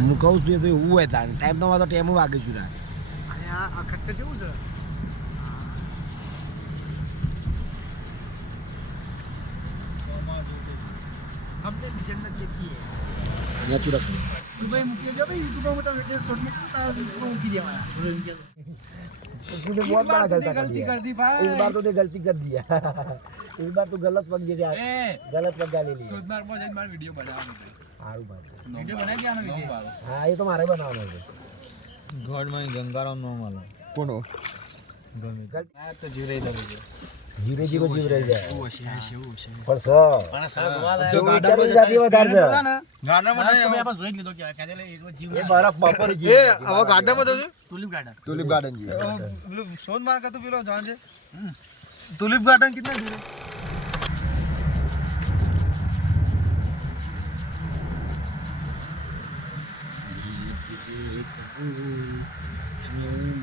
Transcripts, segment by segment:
હું કહું છું તો એવું હોય તારે ટાઈમ તો મારો ટાઈમ વાગે છું રાતે અને આ ખટ્ટર કેવું છે हमने जन्नत देखी है નેચુરલ दुबई मुकियो जब यूट्यूब में तो वीडियो शॉट में करता है तो मुकी दिया हमारा तूने बहुत बड़ा गलती कर दी भाई इस बार तूने गलती कर दिया इस बार तू गलत बन गया गलत बदला ले लिया सोदमार में जन मार वीडियो बनावा સારું ભાઈ वीडियो बना के आना विजय હા એ તો મારે બનાવવાનો છે ગોડ માં ગંગારામ નો માલો કોનો ગમે આ તો જીરાઈ દઉં છે જીરે જીરો જીવ રહી જાય वो છે પણ સો તો ગાડા જાતી વધારે છે ગાડા માં તમે આપા જોઈ લીધો કે કાલે એક જીવ એ બરફ બપોર એ હવે ગાડા માં તો टुलिप गार्डन ટુલિપ ગાર્ડન જી પેલું સોન માર કા તો પેલો જાન છે ટુલિપ ગાર્ડન कितना दूर है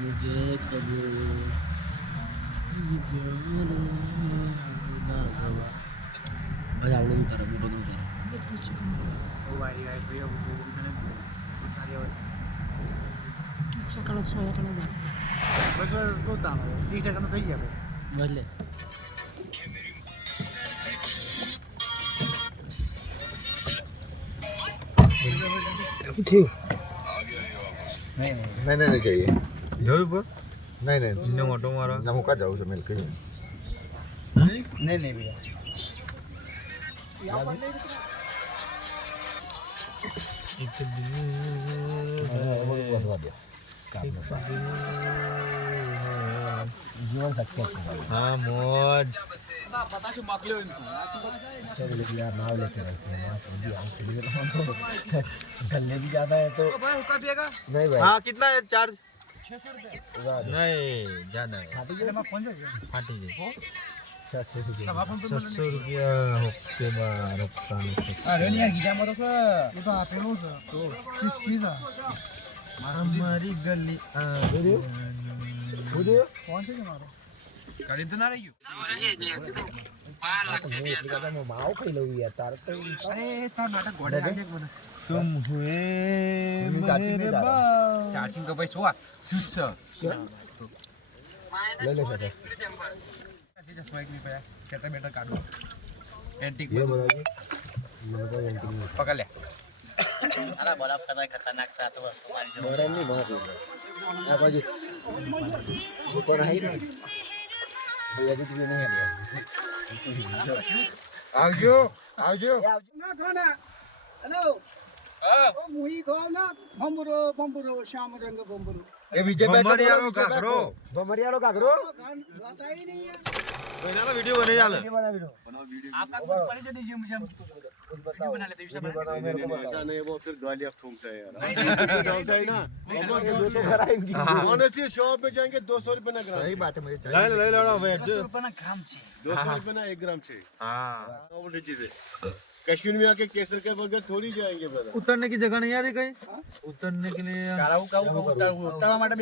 मुझे कबो भाई आवड़ो उतारो मोटो उतारो ओ भाई गाइस भैया वो मैंने उतार दिया સકળો સો કળો બાર बस वो दाम 30 નો થઈ ગયા ભલે ठीक नहीं नहीं चाहिए જોયું પર नहीं नहीं ઇન્ને મોટો મારો ना मुका जाओ से मिल के नहीं भैया जीवन शक्य हाँ मोज पता छो माकल्यो चल यार नाव लेके रहते हैं मां भी आंख लिए गले भी ज्यादा है तो भाई हुक्का पिएगा नहीं भाई हाँ कितना है चार्ज 600 रुपए नहीं ज्यादा है फाटी मैं फोन दे फाटी गई 600 रुपया अब अपन 600 रुपया हफ्ते बार हफ्ता में अरे नहीं गीजा मत सर वो तो आपेलो सर तो 60 हमारी गली बुझियो कौन से मारो गाड़ी तो ना रही मैं माओ खाई लो यार तार तो अरे तार नाटक घोड़े आगे बना तुम हुए मेरे बाप। चार्जिंग का भाई सोआ स्विच ले ले सर चश्मा एक नहीं पाया कहता बेटा काट दो एंटीक ये बना जी ये तो एंटी पकड़ ले अरे बर्फ का खतरनाक था तो तुम्हारी जो बरम नहीं मार दो आ बाजू वो कौन है भैया जी भी नहीं है आवजो आवजो ना खाना हेलो ओ मुही खाना बम्बरो श्याम रंग बम्बरो ए विजय बमरियालो घाघरो बमरियालो घाघरो गाता ही नहीं है पहिला तो वीडियो बने चाल बना वीडियो आपका कुछ परिचय दीजिए मुझे हम वीडियो बना लेते हैं बनाओ मेरे को ऐसा नहीं वो फिर गालियाँ ठोकता है यार बताओ है ना हम 200 कराएंगे ऑनेस्टली शॉप में जाएंगे 200 रुपए ना ग्राम सही बात है मुझे લઈ લઈ લેડો વેટ 200 रुपए ना ग्राम छे 200 रुपए ना 1 ग्राम से हां वो चीज है कश्मीर में आके केसर के बगैर थोड़ी जाएंगे ब्रदर उतरने की जगह नहीं आ रही कहीं उतरने के लिए काला का उतारवा માટે